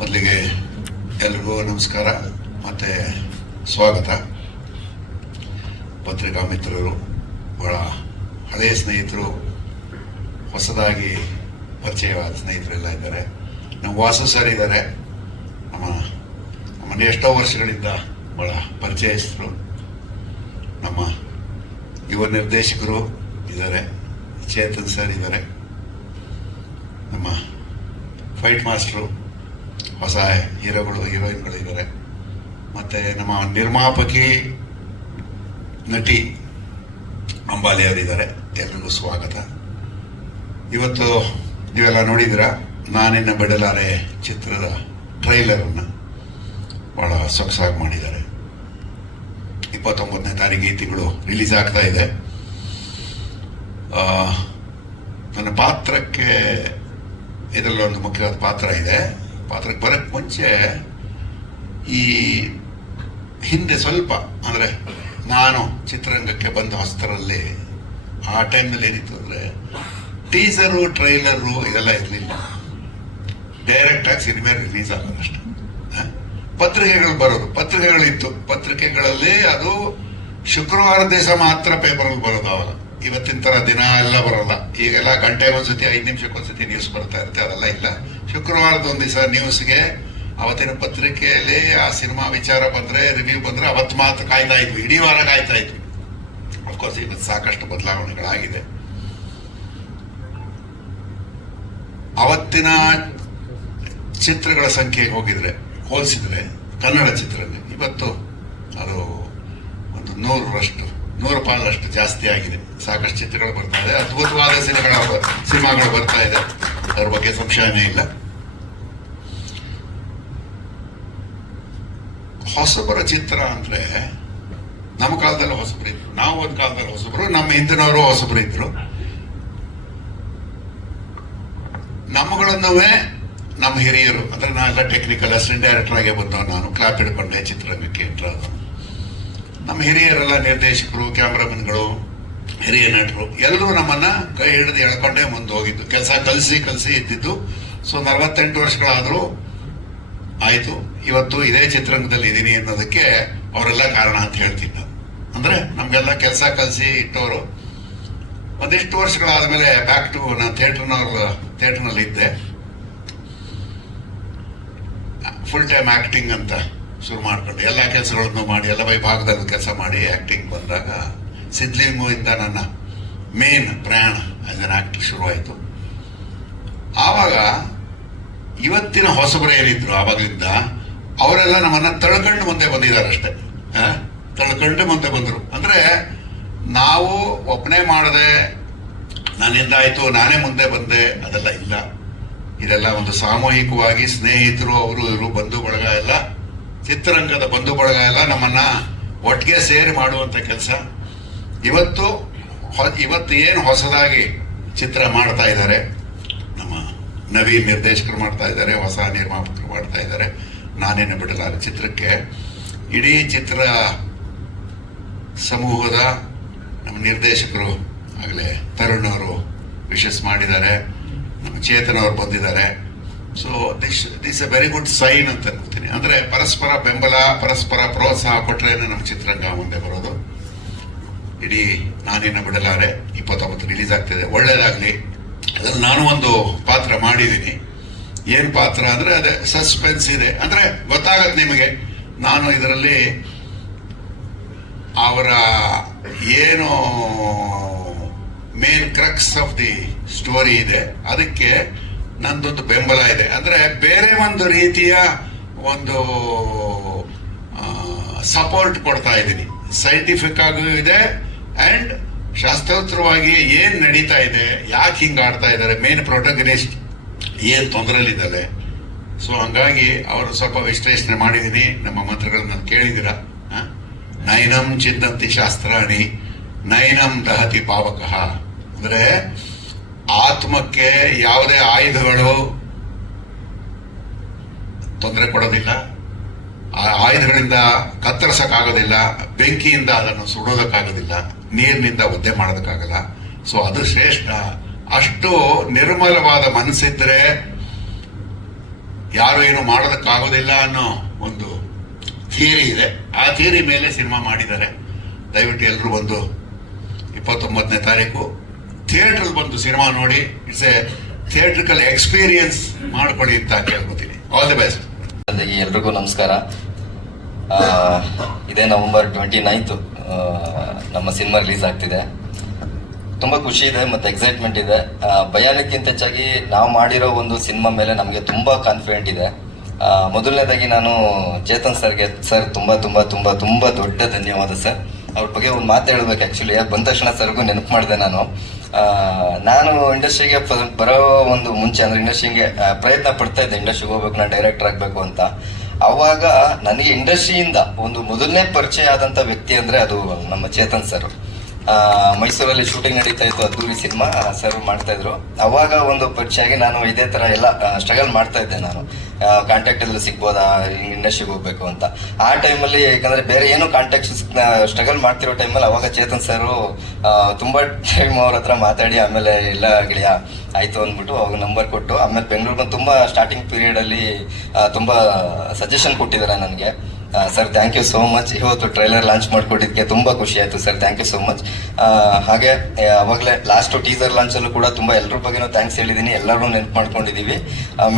ಮೊದಲಿಗೆ ಎಲ್ರಿಗೂ ನಮಸ್ಕಾರ ಮತ್ತೆ ಸ್ವಾಗತ. ಪತ್ರಿಕಾ ಮಿತ್ರರು, ಬಹಳ ಹಳೆಯ ಸ್ನೇಹಿತರು, ಹೊಸದಾಗಿ ಪರಿಚಯವಾದ ಸ್ನೇಹಿತರೆಲ್ಲ ಇದ್ದಾರೆ. ನಮ್ಮ ವಾಸು ಸರ್ ಇದ್ದಾರೆ, ನಮ್ಮನ್ನು ಎಷ್ಟೋ ವರ್ಷಗಳಿಂದ ಬಹಳ ಪರಿಚಯಿಸಿದ್ರು. ನಮ್ಮ ಯುವ ನಿರ್ದೇಶಕರು ಇದ್ದಾರೆ, ಚೇತನ್ ಸರ್ ಇದ್ದಾರೆ, ನಮ್ಮ ಫೈಟ್ ಮಾಸ್ಟರು, ಹೊಸ ಹೀರೋಗಳು ಹೀರೋಯಿನ್ಗಳು ಇದ್ದಾರೆ, ಮತ್ತೆ ನಮ್ಮ ನಿರ್ಮಾಪಕಿ ನಟಿ ಅಂಬಾಲಿ ಅವರಿದ್ದಾರೆ. ಎಲ್ರಿಗೂ ಸ್ವಾಗತ. ಇವತ್ತು ನೀವೆಲ್ಲ ನೋಡಿದಿರಾ, ನಾನಿನ್ನ ಬಿಡಲಾರೆ ಚಿತ್ರದ ಟ್ರೈಲರ್ ಅನ್ನ ಬಹಳ ಸೊಗಸಾಗಿ ಮಾಡಿದ್ದಾರೆ. 29ನೇ ತಾರೀಕು ಈ ತಿಂಗಳು ರಿಲೀಸ್ ಆಗ್ತಾ ಇದೆ. ನನ್ನ ಪಾತ್ರಕ್ಕೆ ಇದರಲ್ಲಿ ಒಂದು ಮುಖ್ಯವಾದ ಪಾತ್ರ ಇದೆ. ಪಾತ್ರಕ್ಕೆ ಬರಕ್ಕೆ ಮುಂಚೆ ಈ ಹಿಂದೆ ಸ್ವಲ್ಪ ಅಂದ್ರೆ ನಾನು ಚಿತ್ರರಂಗಕ್ಕೆ ಬಂದ ಹೊಸತರಲ್ಲಿ ಆ ಟೈಮ್ನಲ್ಲಿ ಏನಿತ್ತು ಅಂದ್ರೆ ಟೀಸರು ಟ್ರೈಲರು ಇದೆಲ್ಲ ಇರಲಿಲ್ಲ. ಡೈರೆಕ್ಟ್ ಆಗಿ ಸಿನಿಮಾ ರಿಲೀಸ್ ಆಗೋದಷ್ಟೇ. ಪತ್ರಿಕೆಗಳು ಬರೋದು, ಪತ್ರಿಕೆಗಳಿತ್ತು, ಪತ್ರಿಕೆಗಳಲ್ಲಿ ಅದು ಶುಕ್ರವಾರ ದಿವಸ ಮಾತ್ರ ಪೇಪರಲ್ಲಿ ಬರೋದು. ಅವಾಗ ಇವತ್ತಿನ ತರ ದಿನ ಎಲ್ಲ ಬರೋಲ್ಲ. ಈಗೆಲ್ಲ ಗಂಟೆ ಒಂದ್ಸತಿ 5 ನಿಮಿಷಕ್ಕೊಂದ್ಸತಿ ನ್ಯೂಸ್ ಬರ್ತಾ ಇರುತ್ತೆ, ಅದೆಲ್ಲ ಇಲ್ಲ. ಶುಕ್ರವಾರದ ಒಂದ್ ದಿವಸ ನ್ಯೂಸ್ಗೆ ಅವತ್ತಿನ ಪತ್ರಿಕೆಯಲ್ಲಿ ಆ ಸಿನಿಮಾ ವಿಚಾರ ಬಂದ್ರೆ, ರಿವ್ಯೂ ಬಂದ್ರೆ ಅವತ್ತು ಮಾತ್ರ ಕಾಯ್ತಾ ಇದ್ವಿ, ಇಡೀ ವಾರ ಕಾಯ್ತಾ ಇದ್ವಿ. ಅಫ್ಕೋರ್ಸ್ ಇವತ್ತು ಸಾಕಷ್ಟು ಬದಲಾವಣೆಗಳಾಗಿದೆ. ಅವತ್ತಿನ ಚಿತ್ರಗಳ ಸಂಖ್ಯೆಗೆ ಹೋಲಿಸಿದ್ರೆ ಕನ್ನಡ ಚಿತ್ರರಂಗ ಇವತ್ತು ಅದು ಒಂದು 100 ಪಾಲಷ್ಟು ಜಾಸ್ತಿ ಆಗಿದೆ. ಸಾಕಷ್ಟು ಚಿತ್ರಗಳು ಬರ್ತಾ ಇದೆ, ಅದ್ಭುತವಾದ ಸಿನಿಮಾಗಳು ಬರ್ತಾ ಇದೆ, ಅದ್ರ ಬಗ್ಗೆ ಸಂಶಯನೇ ಇಲ್ಲ. ಹೊಸಬರ ಚಿತ್ರ ಅಂದ್ರೆ ನಮ್ಮ ಕಾಲದಲ್ಲಿ ಹೊಸಬರು ಇದ್ರು, ನಾವು ಒಂದು ಕಾಲದಲ್ಲಿ ಹೊಸಬರು, ನಮ್ಮ ಹಿಂದಿನವರು ಹೊಸಬರು ಇದ್ರು. ನಮ್ಮಗಳನ್ನುವೇ ನಮ್ಮ ಹಿರಿಯರು ಅಂದ್ರೆ ನಾನೆಲ್ಲ ಟೆಕ್ನಿಕಲ್ ಅಸಿಸ್ಟೆಂಟ್ ಡೈರೆಕ್ಟರ್ ಆಗೇ ಬಂದವ, ನಾನು ಕ್ಲಾಪ್ ಹಿಡ್ಕೊಂಡೆ ಚಿತ್ರರಂಗಕ್ಕೆ ಎಂಟ್ರ. ನಮ್ಮ ಹಿರಿಯರೆಲ್ಲ ನಿರ್ದೇಶಕರು, ಕ್ಯಾಮ್ರಾಮನ್ಗಳು, ಹಿರಿಯ ನಟರು ಎಲ್ಲರೂ ನಮ್ಮನ್ನ ಕೈ ಹಿಡಿದು ಎಳ್ಕೊಂಡೇ ಮುಂದೆ ಹೋಗಿದ್ದು. ಕೆಲಸ ಕಲಿಸಿ ಇದ್ದಿದ್ದು. ಸೊ 48 ವರ್ಷಗಳಾದ್ರೂ ಆಯ್ತು, ಇವತ್ತು ಇದೇ ಚಿತ್ರರಂಗದಲ್ಲಿ ಇದೀನಿ ಅನ್ನೋದಕ್ಕೆ ಅವರೆಲ್ಲ ಕಾರಣ ಅಂತ ಹೇಳ್ತೀನಿ ನಾನು. ಅಂದ್ರೆ ನಮ್ಗೆಲ್ಲ ಕೆಲಸ ಕಲಿಸಿ ಇಟ್ಟವರು. ಒಂದಿಷ್ಟು ವರ್ಷಗಳಾದ್ಮೇಲೆ ಬ್ಯಾಕ್ ಟು ನಾನು ಥಿಯೇಟರ್ನಲ್ಲಿ ಇದ್ದೆ. ಫುಲ್ ಟೈಮ್ ಆಕ್ಟಿಂಗ್ ಅಂತ ಶುರು ಮಾಡ್ಕೊಂಡು ಎಲ್ಲ ಕೆಲಸಗಳನ್ನು ಮಾಡಿ, ಎಲ್ಲ ವಿಭಾಗದಲ್ಲಿ ಕೆಲಸ ಮಾಡಿ ಆಕ್ಟಿಂಗ್ ಬಂದಾಗ ಸಿದ್ಲಿಂಗುವಿಂದ ನನ್ನ ಮೇನ್ ಪ್ರಯಾಣ ಆಸ್ ಅನ್ ಆಕ್ಟರ್ ಶುರುವಾಯಿತು. ಆವಾಗ ಇವತ್ತಿನ ಹೊಸಬರು ಏನಿದ್ರು ಆವಾಗಲಿಂದ ಅವರೆಲ್ಲ ನಮ್ಮನ್ನ ತಳ್ಕೊಂಡು ಮುಂದೆ ಬಂದಿದ್ದಾರೆ ಅಷ್ಟೇ. ತಳ್ಕೊಂಡು ಮುಂದೆ ಬಂದರು ಅಂದ್ರೆ ನಾವು ಒಬ್ಬನೇ ಮಾಡದೆ ನನ್ನಿಂದ ಆಯ್ತು ನಾನೇ ಮುಂದೆ ಬಂದೆ ಅದೆಲ್ಲ ಇಲ್ಲ. ಇದೆಲ್ಲ ಒಂದು ಸಾಮೂಹಿಕವಾಗಿ ಸ್ನೇಹಿತರು, ಅವರು ಇವರು ಬಂಧು ಬಳಗ ಎಲ್ಲ, ಚಿತ್ರರಂಗದ ಬಂಧು ಬಳಗ ಎಲ್ಲ ನಮ್ಮನ್ನ ಒಟ್ಟಿಗೆ ಸೇರಿ ಮಾಡುವಂತ ಕೆಲಸ. ಇವತ್ತು ಏನು ಹೊಸದಾಗಿ ಚಿತ್ರ ಮಾಡ್ತಾ ಇದ್ದಾರೆ, ನಮ್ಮ ನವೀನ್ ನಿರ್ದೇಶಕರು ಮಾಡ್ತಾ ಇದ್ದಾರೆ, ಹೊಸ ನಿರ್ಮಾಪಕರು ಮಾಡ್ತಾ ಇದ್ದಾರೆ. ನಾನೇನು ಬಿಡಲಾರೆ ಚಿತ್ರಕ್ಕೆ ಇಡೀ ಚಿತ್ರ ಸಮೂಹದ ನಮ್ಮ ನಿರ್ದೇಶಕರು ಆಗಲೇ ತರುಣ್ ಅವರು ವಿಶಸ್ ಮಾಡಿದ್ದಾರೆ, ನಮ್ಮ ಚೇತನ್ ಅವರು ಬಂದಿದ್ದಾರೆ. So this a very good sign ಅಂತ ಅನ್ಕೋತೀನಿ. ಅಂದ್ರೆ ಪರಸ್ಪರ ಬೆಂಬಲ, ಪರಸ್ಪರ ಪ್ರೋತ್ಸಾಹ ಕೊಟ್ರೇನೆ ನಮ್ಮ ಚಿತ್ರರಂಗ ಮುಂದೆ ಬರೋದು. ಇಡೀ ನಾನಿನ್ನ ಬಿಡಲಾರೆ 29 ರಿಲೀಸ್ ಆಗ್ತಿದೆ, ಒಳ್ಳೇದಾಗ್ಲಿ. ಅದ್ರಲ್ಲಿ ನಾನು ಒಂದು ಪಾತ್ರ ಮಾಡಿದ್ದೀನಿ. ಏನ್ ಪಾತ್ರ ಅಂದ್ರೆ ಅದೇ ಸಸ್ಪೆನ್ಸ್ ಇದೆ, ಅಂದ್ರೆ ಗೊತ್ತಾಗತ್ತೆ ನಿಮಗೆ. ನಾನು ಇದರಲ್ಲಿ ಅವರ ಏನು main crux of the story ಇದೆ, ಅದಕ್ಕೆ ನಂದೊಂದು ಬೆಂಬಲ ಇದೆ. ಅಂದ್ರೆ ಬೇರೆ ಒಂದು ರೀತಿಯ ಒಂದು ಸಪೋರ್ಟ್ ಕೊಡ್ತಾ ಇದ್ದೀನಿ. ಸೈಂಟಿಫಿಕ್ ಆಗೂ ಇದೆ ಅಂಡ್ ಶಾಸ್ತ್ರೋತ್ತರವಾಗಿ ಏನ್ ನಡೀತಾ ಇದೆ, ಯಾಕೆ ಹಿಂಗ ಆಡ್ತಾ ಇದ್ದಾರೆ, ಮೇನ್ ಪ್ರೊಟಗನಿಸ್ಟ್ ಏನ್ ತೊಂದರೆಲಿದ್ದಾರೆ. ಸೊ ಹಂಗಾಗಿ ಅವರು ಸ್ವಲ್ಪ ವಿಶ್ಲೇಷಣೆ ಮಾಡಿದೀನಿ. ನಮ್ಮ ಮಂತ್ರಗಳನ್ನ ಕೇಳಿದಿರ. ನೈನಂ ಚಿಂತಂತಿ ಶಾಸ್ತ್ರಾಣಿ ನೈನಂ ದಹತಿ ಪಾವಕಃ. ಅಂದ್ರೆ ಆತ್ಮಕ್ಕೆ ಯಾವುದೇ ಆಯುಧಗಳು ತೊಂದರೆ ಕೊಡೋದಿಲ್ಲ, ಆಯುಧಗಳಿಂದ ಕತ್ತರಿಸಕ್ಕಾಗೋದಿಲ್ಲ, ಬೆಂಕಿಯಿಂದ ಅದನ್ನು ಸುಡೋದಕ್ಕಾಗೋದಿಲ್ಲ, ನೀರಿನಿಂದ ಒದ್ದೆ ಮಾಡೋದಕ್ಕಾಗಲ್ಲ. ಸೊ ಅದು ಶ್ರೇಷ್ಠ. ಅಷ್ಟು ನಿರ್ಮಲವಾದ ಮನಸ್ಸಿದ್ರೆ ಯಾರು ಏನು ಮಾಡೋದಕ್ಕಾಗೋದಿಲ್ಲ ಅನ್ನೋ ಒಂದು ಥಿಯರಿ ಇದೆ. ಆ ಥಿಯರಿ ಮೇಲೆ ಸಿನಿಮಾ ಮಾಡಿದ್ದಾರೆ. ದಯವಿಟ್ಟು ಎಲ್ಲರೂ ಬಂದು 29ನೇ ತಾರೀಕು ಥಿಯೇಟ್ರಲ್ಲಿ ಬಂದು ಸಿನಿಮಾ ನೋಡಿ, ಇಟ್ಸ್ ಎ ಥಿಯೇಟ್ರಿಕಲ್ ಎಕ್ಸ್ಪೀರಿಯನ್ಸ್ ಮಾಡ್ಕೊಳ್ಳಿ ಅಂತ ಕೇಳ್ಕೊತೀನಿ. All the best. ಎಲ್ರಿಗೂ ನಮಸ್ಕಾರ. ಇದೇ ನವೆಂಬರ್ 29 ನಮ್ಮ ಸಿನಿಮಾ ರಿಲೀಸ್ ಆಗ್ತಿದೆ. ತುಂಬಾ ಖುಷಿ ಇದೆ ಮತ್ತೆ ಎಕ್ಸೈಟ್ಮೆಂಟ್ ಇದೆ. ಭಯಾನಕ್ಕಿಂತ ಹೆಚ್ಚಾಗಿ ನಾವು ಮಾಡಿರೋ ಒಂದು ಸಿನಿಮಾ ಮೇಲೆ ನಮಗೆ ತುಂಬಾ ಕಾನ್ಫಿಡೆಂಟ್ ಇದೆ. ಮೊದಲನೇದಾಗಿ ನಾನು ಚೇತನ್ ಸರ್ಗೆ ಸರ್ ತುಂಬಾ ತುಂಬಾ ತುಂಬಾ ತುಂಬಾ ದೊಡ್ಡ ಧನ್ಯವಾದ ಸರ್. ಅವ್ರ ಬಗ್ಗೆ ಒಂದು ಮಾತು ಹೇಳ್ಬೇಕು. ಆಕ್ಚುಲಿ ಬಂದ ತಕ್ಷಣ ಸರ್ಗೂ ನೆನಪು ಮಾಡಿದೆ. ನಾನು ಇಂಡಸ್ಟ್ರಿಗೆ ಬರೋ ಒಂದು ಮುಂಚೆ ಅಂದ್ರೆ ಇಂಡಸ್ಟ್ರಿಗೆ ಪ್ರಯತ್ನ ಪಡ್ತಾ ಇದ್ದೆ, ಇಂಡಸ್ಟ್ರಿಗೆ ಹೋಗ್ಬೇಕು, ನಾನು ಡೈರೆಕ್ಟರ್ ಆಗ್ಬೇಕು ಅಂತ. ಅವಾಗ ನನಗೆ ಇಂಡಸ್ಟ್ರಿಯಿಂದ ಒಂದು ಮೊದಲನೇ ಪರಿಚಯ ಆದಂತ ವ್ಯಕ್ತಿ ಅಂದ್ರೆ ಅದು ನಮ್ಮ ಚೇತನ್ ಸರ್. ಮೈಸೂರಲ್ಲಿ ಶೂಟಿಂಗ್ ನಡೀತಾ ಇತ್ತು, ಅದ್ದೂರಿ ಸಿನಿಮಾ ಸರ್ ಮಾಡ್ತಾ ಇದ್ರು. ಅವಾಗ ಒಂದು ಪರಿಚಯ ಆಗಿ ನಾನು ಇದೇ ತರ ಎಲ್ಲ ಸ್ಟ್ರಗಲ್ ಮಾಡ್ತಾ ಇದ್ದೆ. ನಾನು ಕಾಂಟ್ಯಾಕ್ಟ್ ಎಲ್ಲ ಸಿಗ್ಬೋದಾ ಇಂಡಸ್ಟ್ರಿಗೆ ಹೋಗ್ಬೇಕು ಅಂತ. ಆ ಟೈಮಲ್ಲಿ ಯಾಕಂದ್ರೆ ಬೇರೆ ಏನು ಕಾಂಟ್ಯಾಕ್ಟ್ ಸ್ಟ್ರಗಲ್ ಮಾಡ್ತಿರೋ ಟೈಮಲ್ಲಿ ಅವಾಗ ಚೇತನ್ ಸರ್ ತುಂಬಾ ಟೈಮ್ ಅವ್ರ ಹತ್ರ ಮಾತಾಡಿ ಆಮೇಲೆ ಎಲ್ಲ ಗೆಳೆಯ ಆಯ್ತು ಅಂದ್ಬಿಟ್ಟು ಅವಾಗ ನಂಬರ್ ಕೊಟ್ಟು ಆಮೇಲೆ ಬೆಂಗಳೂರು ಬಂದು ತುಂಬಾ ಸ್ಟಾರ್ಟಿಂಗ್ ಪೀರಿಯಡ್ ಅಲ್ಲಿ ತುಂಬಾ ಸಜೆಷನ್ ಕೊಟ್ಟಿದ್ದಾರೆ ನನಗೆ. Sir thank you so much. ಇವತ್ತು ಟ್ರೈಲರ್ ಲಾಂಚ್ ಮಾಡ್ಕೊಟ್ಟಿದ್ದಕ್ಕೆ ತುಂಬಾ ಖುಷಿ ಆಯ್ತು sir, thank you so much. ಹಾಗೆ ಅವಾಗಲೇ ಲಾಸ್ಟ್ ಟೀಸರ್ ಲಾಂಚ್ ಅಲ್ಲೂ ಕೂಡ ತುಂಬಾ ಎಲ್ಲರ ಬಗ್ಗೆನೂ ಥ್ಯಾಂಕ್ಸ್ ಹೇಳಿದೀನಿ, ಎಲ್ಲರೂ ನೆನ್ಪು ಮಾಡ್ಕೊಂಡಿದೀವಿ.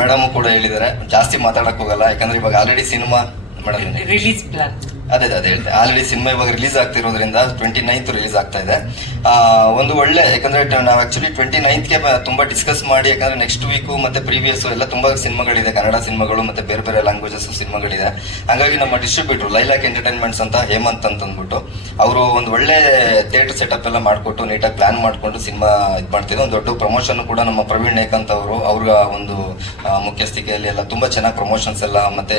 ಮೇಡಮ್ ಕೂಡ ಹೇಳಿದ್ದಾರೆ, ಜಾಸ್ತಿ ಮಾತಾಡಕ್ ಹೋಗಲ್ಲ ಯಾಕಂದ್ರೆ ಇವಾಗ already cinema madam release plan ಅದೇ ಹೇಳ್ತೆ. ಆಲ್ರೆಡಿ ಸಿನಿಮಾ ಇವಾಗ ರಿಲೀಸ್ ಆಗ್ತಿರೋದ್ರಿಂದ 29th ರಿಲೀಸ್ ಆಗ್ತಾ ಇದೆ. ಒಂದು ಒಳ್ಳೆ, ಯಾಕಂದ್ರೆ ನಾವು ಆಕ್ಚುಲಿ 29th ತುಂಬಾ ಡಿಸ್ಕಸ್ ಮಾಡಿ, ಯಾಕಂದ್ರೆ ನೆಕ್ಸ್ಟ್ ವೀಕ್ ಮತ್ತೆ ಪ್ರೀವಿಯಸ್ ಎಲ್ಲ ತುಂಬಾ ಸಿನಿಮಾಗಳಿದೆ, ಕನ್ನಡ ಸಿನಿಮಾಗಳು ಮತ್ತೆ ಬೇರೆ ಬೇರೆ ಲ್ಯಾಂಗ್ವೇಜಸ್ ಸಿನಿಮಾಗಳಿದೆ. ಹಾಗಾಗಿ ನಮ್ಮ ಡಿಸ್ಟ್ರಿಬ್ಯೂಟರ್ ಲೈಲಾಕ್ ಎಂಟರ್ಟೈನ್ಮೆಂಟ್ಸ್ ಅಂತ ಹೇಮಂತ್ ಅಂತ ಅಂದ್ಬಿಟ್ಟು ಅವರು ಒಂದು ಒಳ್ಳೆ ಥಿಯೇಟರ್ ಸೆಟಪ್ ಎಲ್ಲ ಮಾಡ್ಕೊಟ್ಟು ನೀಟಾಗಿ ಪ್ಲಾನ್ ಮಾಡ್ಕೊಂಡು ಸಿನಿಮಾ ಇದು ಮಾಡ್ತಿದ್ರು. ಒಂದು ದೊಡ್ಡ ಪ್ರಮೋಷನ್ ಕೂಡ ನಮ್ಮ ಪ್ರವೀಣ್ ನೇಕಾಂತ್ ಅವರು ಅವ್ರ ಒಂದು ಮುಖ್ಯಸ್ಥಿಕೆಯಲ್ಲಿ ಎಲ್ಲ ತುಂಬಾ ಚೆನ್ನಾಗಿ ಪ್ರಮೋಷನ್ಸ್ ಎಲ್ಲ ಮತ್ತೆ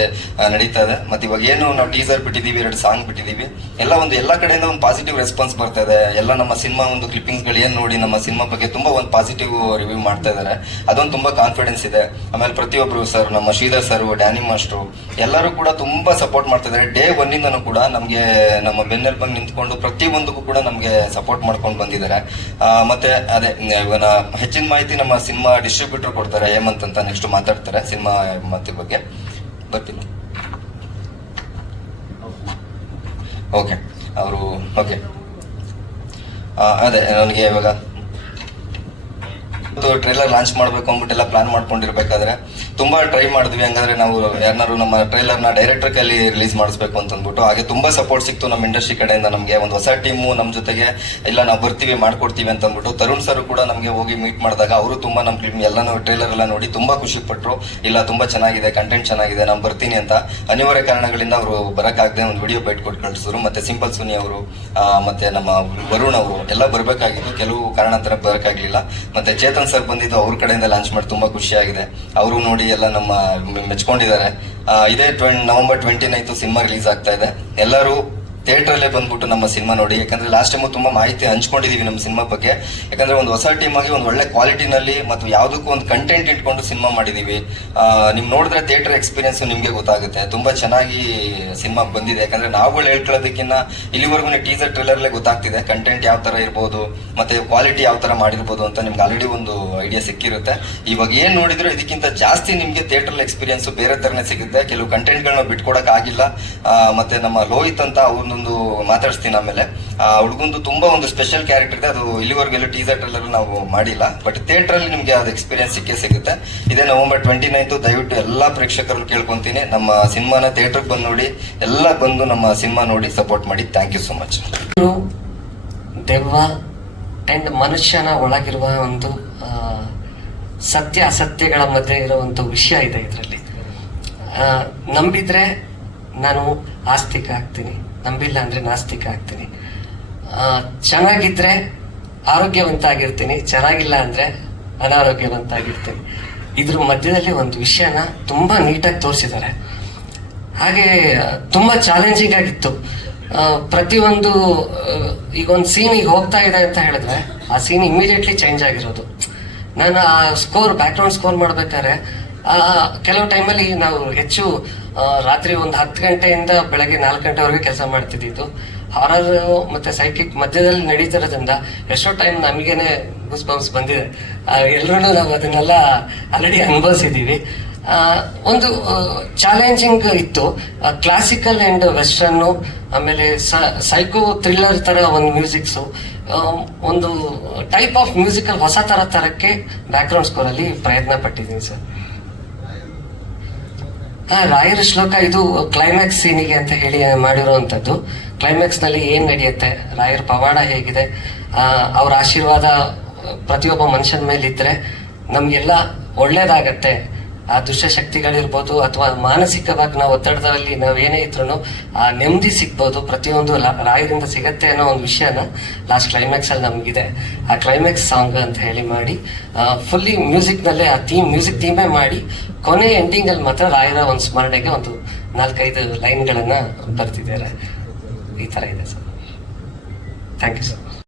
ನಡೀತಾ ಇದೆ. ಮತ್ತೆ ಇವಾಗ ಏನು ನಾವು ಟೀಸರ್ ಬಿಟ್ಟಿದೀವಿ, 2 ಸಾಂಗ್ ಬಿಟ್ಟಿದೀವಿ, ಎಲ್ಲ ಕಡೆಯಿಂದ ಒಂದು ಪಾಸಿಟಿವ್ ರೆಸ್ಪಾನ್ಸ್ ಬರ್ತಾ ಇದೆ. ಎಲ್ಲ ನಮ್ಮ ಸಿನಿಮಾ ಒಂದು ಕ್ಲಿಪ್ಪಿಂಗ್ಸ್ ಗಳು ಏನ್ ನೋಡಿ ನಮ್ಮ ಸಿನಿಮಾ ಬಗ್ಗೆ ತುಂಬಾ ಒಂದು ಪಾಸಿಟಿವ್ ರಿವ್ಯೂ ಮಾಡ್ತಾ ಇದ್ದಾರೆ. ಅದೊಂದು ತುಂಬಾ ಕಾನ್ಫಿಡೆನ್ಸ್ ಇದೆ. ಆಮೇಲೆ ಪ್ರತಿಯೊಬ್ರು ಸರ್, ನಮ್ಮ ಶ್ರೀಧರ್ ಸರ್, ಡ್ಯಾನಿ ಮಾಸ್ಟ್ರು ಎಲ್ಲರೂ ಕೂಡ ತುಂಬಾ ಸಪೋರ್ಟ್ ಮಾಡ್ತಾ ಇದ್ದಾರೆ. ಡೇ 1 ಇಂದನೂ ಕೂಡ ನಮ್ಗೆ ನಮ್ಮ ಬೆನ್ನೆಲುಬಾಗಿ ನಿಂತ್ಕೊಂಡು ಪ್ರತಿಯೊಂದಕ್ಕೂ ಕೂಡ ನಮ್ಗೆ ಸಪೋರ್ಟ್ ಮಾಡ್ಕೊಂಡು ಬಂದಿದ್ದಾರೆ. ಮತ್ತೆ ಅದೇ ಇವನ ಹೆಚ್ಚಿನ ಮಾಹಿತಿ ನಮ್ಮ ಸಿನಿಮಾ ಡಿಸ್ಟ್ರಿಬ್ಯೂಟರ್ ಕೊಡ್ತಾರೆ, ಹೇಮಂತ್ ಅಂತ. ನೆಕ್ಸ್ಟ್ ಮಾತಾಡ್ತಾರೆ ಸಿನಿಮಾ ಮಾತಿ ಬಗ್ಗೆ. ಬರ್ತೀನಿ. ಓಕೆ ಅವರು ಓಕೆ ಅದೇ ನನಗೆ ಇವಾಗ ಟ್ರೈಲರ್ ಲಾಂಚ್ ಮಾಡ್ಬೇಕು ಅಂದ್ಬಿಟ್ಟೆಲ್ಲ ಪ್ಲಾನ್ ಮಾಡ್ಕೊಂಡಿರ್ಬೇಕಾದ್ರೆ ತುಂಬಾ ಟ್ರೈ ಮಾಡಿದ್ವಿ. ಹಂಗಾದ್ರೆ ನಾವು ಯಾರನ್ನಾರು ನಮ್ಮ ಟ್ರೈಲರ್ನ ಡೈರೆಕ್ಟರ್ ಕೈಲಿ ರಿಲೀಸ್ ಮಾಡಿಸ್ಬೇಕು ಅಂತ ಅಂದ್ಬಿಟ್ಟು ಹಾಗೆ ತುಂಬಾ ಸಪೋರ್ಟ್ ಸಿಕ್ತು ನಮ್ಮ ಇಂಡಸ್ಟ್ರಿ ಕಡೆಯಿಂದ. ನಮಗೆ ಒಂದು ಹೊಸ ಟೀಮು ನಮ್ಮ ಜೊತೆಗೆ ಇಲ್ಲ ನಾವು ಬರ್ತೀವಿ ಮಾಡ್ಕೊಡ್ತೀವಿ ಅಂತ ಅಂದ್ಬಿಟ್ಟು ತರುಣ್ ಸರ್ ಕೂಡ ನಮಗೆ ಹೋಗಿ ಮೀಟ್ ಮಾಡಿದಾಗ ಅವರು ತುಂಬಾ ನಮ್ಮ ಕ್ಲಿಪ್ ಎಲ್ಲಾನು ಟ್ರೈಲರ್ ಎಲ್ಲ ನೋಡಿ ತುಂಬಾ ಖುಷಿ ಪಟ್ರು. ಇಲ್ಲ ತುಂಬಾ ಚೆನ್ನಾಗಿದೆ, ಕಂಟೆಂಟ್ ಚೆನ್ನಾಗಿದೆ, ನಾನು ಬರ್ತೀನಿ ಅಂತ. ಅನಿವಾರ್ಯ ಕಾರಣಗಳಿಂದ ಅವರು ಬರಕ್ಕಾಗದೆ ಒಂದು ವಿಡಿಯೋ ಬೈಟ್ ಕೊಟ್ಟು ಕಳಿಸಿದ್ರು. ಮತ್ತೆ ಸಿಂಪಲ್ ಸುನಿ ಅವರು ಮತ್ತೆ ನಮ್ಮ ವರುಣ್ ಅವರು ಎಲ್ಲ ಬರ್ಬೇಕಾಗಿತ್ತು, ಕೆಲವು ಕಾರಣಾಂತರ ಬರಕ್ಕಾಗ್ಲಿಲ್ಲ. ಮತ್ತೆ ಚೇತನ್ ಸರ್ ಬಂದಿದ್ದು ಅವ್ರ ಕಡೆಯಿಂದ ಲಾಂಚ್ ಮಾಡಿ ತುಂಬಾ ಖುಷಿಯಾಗಿದೆ. ಅವರು ನೋಡಿ ಎಲ್ಲ ನಮ್ಮ ಮೆಚ್ಕೊಂಡಿದ್ದಾರೆ. ಇದೇ ನವೆಂಬರ್ 29 ಸಿನಿಮಾ ರಿಲೀಸ್ ಆಗ್ತಾ ಇದೆ. ಎಲ್ಲರೂ ಥಿಯೇಟರ್ ಅಲ್ಲೇ ಬಂದ್ಬಿಟ್ಟು ನಮ್ಮ ಸಿನಿಮಾ ನೋಡಿ. ಯಾಕಂದ್ರೆ ಲಾಸ್ಟ್ ಟೈಮ್ ತುಂಬಾ ಮಾಹಿತಿ ಹಂಚ್ಕೊಂಡಿದೀವಿ ನಮ್ಮ ಸಿನಿಮಾ ಬಗ್ಗೆ. ಯಾಕಂದ್ರೆ ಒಂದು ಹೊಸ ಟೀಮ್ ಆಗಿ ಒಂದು ಒಳ್ಳೆ ಕ್ವಾಲಿಟಿನಲ್ಲಿ ಮತ್ತು ಯಾವುದಕ್ಕೂ ಒಂದು ಕಂಟೆಂಟ್ ಇಟ್ಕೊಂಡು ಸಿನಿಮಾ ಮಾಡಿದೀವಿ. ನಿಮ್ ನೋಡಿದ್ರೆ ಥಿಯೇಟರ್ ಎಕ್ಸ್ಪೀರಿಯನ್ಸ್ ನಿಮ್ಗೆ ಗೊತ್ತಾಗುತ್ತೆ. ತುಂಬಾ ಚೆನ್ನಾಗಿ ಸಿನಿಮಾ ಬಂದಿದೆ. ಯಾಕಂದ್ರೆ ನಾವುಗಳು ಹೇಳ್ಕೊಳ್ಳೋದಕ್ಕಿಂತ ಇಲ್ಲಿವರೆಗೂ ಟೀಸರ್ ಟ್ರೇಲರ್ಲೇ ಗೊತ್ತಾಗ್ತಿದೆ ಕಂಟೆಂಟ್ ಯಾವ ತರ ಇರ್ಬೋದು ಮತ್ತೆ ಕ್ವಾಲಿಟಿ ಯಾವ ತರ ಮಾಡಿರ್ಬೋದು ಅಂತ ನಿಮ್ಗೆ ಆಲ್ರೆಡಿ ಒಂದು ಐಡಿಯಾ ಸಿಕ್ಕಿರುತ್ತೆ. ಇವಾಗ ಏನ್ ನೋಡಿದ್ರು ಇದಕ್ಕಿಂತ ಜಾಸ್ತಿ ನಿಮ್ಗೆ ಥಿಯೇಟರ್ ಎಕ್ಸ್ಪೀರಿಯನ್ಸ್ ಬೇರೆ ತರನೇ ಸಿಗುತ್ತೆ. ಕೆಲವು ಕಂಟೆಂಟ್ ಗಳನ್ನ ಬಿಟ್ಕೊಡಕ್ ಆಗಿಲ್ಲ. ಮತ್ತೆ ನಮ್ಮ ಲೋಹಿತ್ ಅಂತ ಅವ್ರನ್ನೊಂದು ಮಾತಾಡಿಸ್ತೀನಿ ಆಮೇಲೆ. ಹುಡುಗಂದು ತುಂಬಾ ಒಂದು ಸ್ಪೆಷಲ್ ಕ್ಯಾರೆಕ್ಟರ್ ಇದೆ. ಅದು ಇಲ್ಲಿವರೆಗೆಲ್ಲ ಟೀಸರ್ ಟ್ರೇಲರ್ ನಾವು ಮಾಡಿಲ್ಲ, ಬಟ್ ಥಿಯೇಟರ್ ಅಲ್ಲಿ ನಿಮ್ಗೆ ಅದು ಎಕ್ಸ್ಪೀರಿಯನ್ಸ್ ಸಿಗುತ್ತೆ. ಇದೇ ನವೆಂಬರ್ 29 ದಯವಿಟ್ಟು ಎಲ್ಲಾ ಪ್ರೇಕ್ಷಕರು ಕೇಳ್ಕೊಂತೀನಿ, ನಮ್ಮ ಸಿನಿಮಾನ ಥಿಯೇಟರ್ ಬಂದು ನೋಡಿ, ಎಲ್ಲ ಬಂದು ನಮ್ಮ ಸಿನಿಮಾ ನೋಡಿ ಸಪೋರ್ಟ್ ಮಾಡಿ. Thank you so much. ದೆವ್ವ ಅಂಡ್ ಮನುಷ್ಯನ ಒಳಗಿರುವ ಒಂದು ಸತ್ಯ ಅಸತ್ಯಗಳ ಮಧ್ಯೆ ಇರುವಂತ ವಿಷಯ ಇದೆ ಇದರಲ್ಲಿ. ನಂಬಿದ್ರೆ ನಾನು ಆಸ್ತಿಕ ಆಗ್ತೀನಿ, ನಂಬಿಲ್ಲ ಅಂದ್ರೆ ನಾಸ್ತಿಕ ಆಗ್ತೀನಿ. ಚೆನ್ನಾಗಿದ್ರೆ ಆರೋಗ್ಯವಂತ ಆಗಿರ್ತೀನಿ, ಚೆನ್ನಾಗಿಲ್ಲ ಅಂದ್ರೆ ಅನಾರೋಗ್ಯವಂತ ಆಗಿರ್ತೀನಿ. ಇದ್ರ ಮಧ್ಯದಲ್ಲಿ ಒಂದು ವಿಷಯನ ತುಂಬಾ ನೀಟಾಗಿ ತೋರಿಸಿದ್ದಾರೆ. ಹಾಗೆ ತುಂಬಾ ಚಾಲೆಂಜಿಂಗ್ ಆಗಿತ್ತು. ಪ್ರತಿಯೊಂದು ಈಗ ಒಂದು ಸೀನ್ ಈಗ ಹೋಗ್ತಾ ಇದೆ ಅಂತ ಹೇಳಿದ್ರೆ ಆ ಸೀನ್ ಇಮಿಡಿಯೇಟ್ಲಿ ಚೇಂಜ್ ಆಗಿರೋದು. ನಾನು ಆ ಬ್ಯಾಕ್ ಗ್ರೌಂಡ್ ಸ್ಕೋರ್ ಮಾಡ್ಬೇಕಾದ್ರೆ ಕೆಲವು ಟೈಮಲ್ಲಿ ನಾವು ಹೆಚ್ಚು ರಾತ್ರಿ ಒಂದು 10 ಗಂಟೆಯಿಂದ ಬೆಳಗ್ಗೆ 4 ಗಂಟೆವರೆಗೆ ಕೆಲಸ ಮಾಡ್ತಿದ್ದು. ಹಾರರ್ ಮತ್ತೆ ಸೈಕಿಕ್ ಮಧ್ಯದಲ್ಲಿ ನಡೀತಿರೋದ್ರಿಂದ ಎಷ್ಟೋ ಟೈಮ್ ನಮಗೇನೆ ಗೂಸ್ ಬಂಪ್ಸ್ ಬಂದಿದೆ. ಎಲ್ಲರೂ ನಾವು ಅದನ್ನೆಲ್ಲ ಆಲ್ರೆಡಿ ಅನುಭವಿಸಿದೀವಿ. ಒಂದು ಚಾಲೆಂಜಿಂಗ್ ಇತ್ತು. ಕ್ಲಾಸಿಕಲ್ ಅಂಡ್ ವೆಸ್ಟರ್ನ್, ಆಮೇಲೆ ಸೈಕೋ ಥ್ರಿಲ್ಲರ್ ತರ ಒಂದು ಮ್ಯೂಸಿಕ್ಸು, ಒಂದು ಟೈಪ್ ಆಫ್ ಮ್ಯೂಸಿಕಲ್ ಹೊಸ ತರಕ್ಕೆ ಬ್ಯಾಕ್ ಗ್ರೌಂಡ್ ಸ್ಕೋರ್ ಅಲ್ಲಿ ಪ್ರಯತ್ನ ಪಟ್ಟಿದ್ದೀನಿ ಸರ್. ರಾಯರ ಶ್ಲೋಕ ಇದು ಕ್ಲೈಮ್ಯಾಕ್ಸ್ ಸೀನಿಗೆ ಅಂತ ಹೇಳಿ ಮಾಡಿರುವಂತದ್ದು. ಕ್ಲೈಮ್ಯಾಕ್ಸ್ ನಲ್ಲಿ ಏನ್ ನಡೆಯುತ್ತೆ, ರಾಯರ ಪವಾಡ ಹೇಗಿದೆ, ಅವ್ರ ಆಶೀರ್ವಾದ ಪ್ರತಿಯೊಬ್ಬ ಮನುಷ್ಯನ ಮೇಲೆ ಇದ್ರೆ ನಮ್ಗೆಲ್ಲ ಒಳ್ಳೇದಾಗತ್ತೆ. ಆ ದುಷ್ಟಶಕ್ತಿಗಳಿರ್ಬೋದು ಅಥವಾ ಮಾನಸಿಕವಾಗಿ ನಾವು ಒತ್ತಡದಲ್ಲಿ ನಾವೇನೇ ಇದ್ರು ಆ ನೆಮ್ಮದಿ ಸಿಗ್ಬೋದು, ಪ್ರತಿಯೊಂದು ರಾಯರಿಂದ ಸಿಗತ್ತೆ ಅನ್ನೋ ಒಂದು ವಿಷಯನ ಲಾಸ್ಟ್ ಕ್ಲೈಮ್ಯಾಕ್ಸ್ ಅಲ್ಲಿ ನಮ್ಗಿದೆ. ಆ ಕ್ಲೈಮ್ಯಾಕ್ಸ್ ಸಾಂಗ್ ಅಂತ ಹೇಳಿ ಮಾಡಿ ಫುಲ್ಲಿ ಮ್ಯೂಸಿಕ್ ನಲ್ಲೇ ಆ ಮ್ಯೂಸಿಕ್ ಥೀಮೇ ಮಾಡಿ ಕೊನೆ ಎಂಡಿಂಗ್ ಅಲ್ಲಿ ಮಾತ್ರ ರಾಯರ ಒಂದು ಸ್ಮರಣೆಗೆ ಒಂದು 4-5 ಲೈನ್ಗಳನ್ನ ಬರ್ತಿದ್ದಾರೆ. ಈ ತರ ಇದೆ ಸರ್. Thank you sir.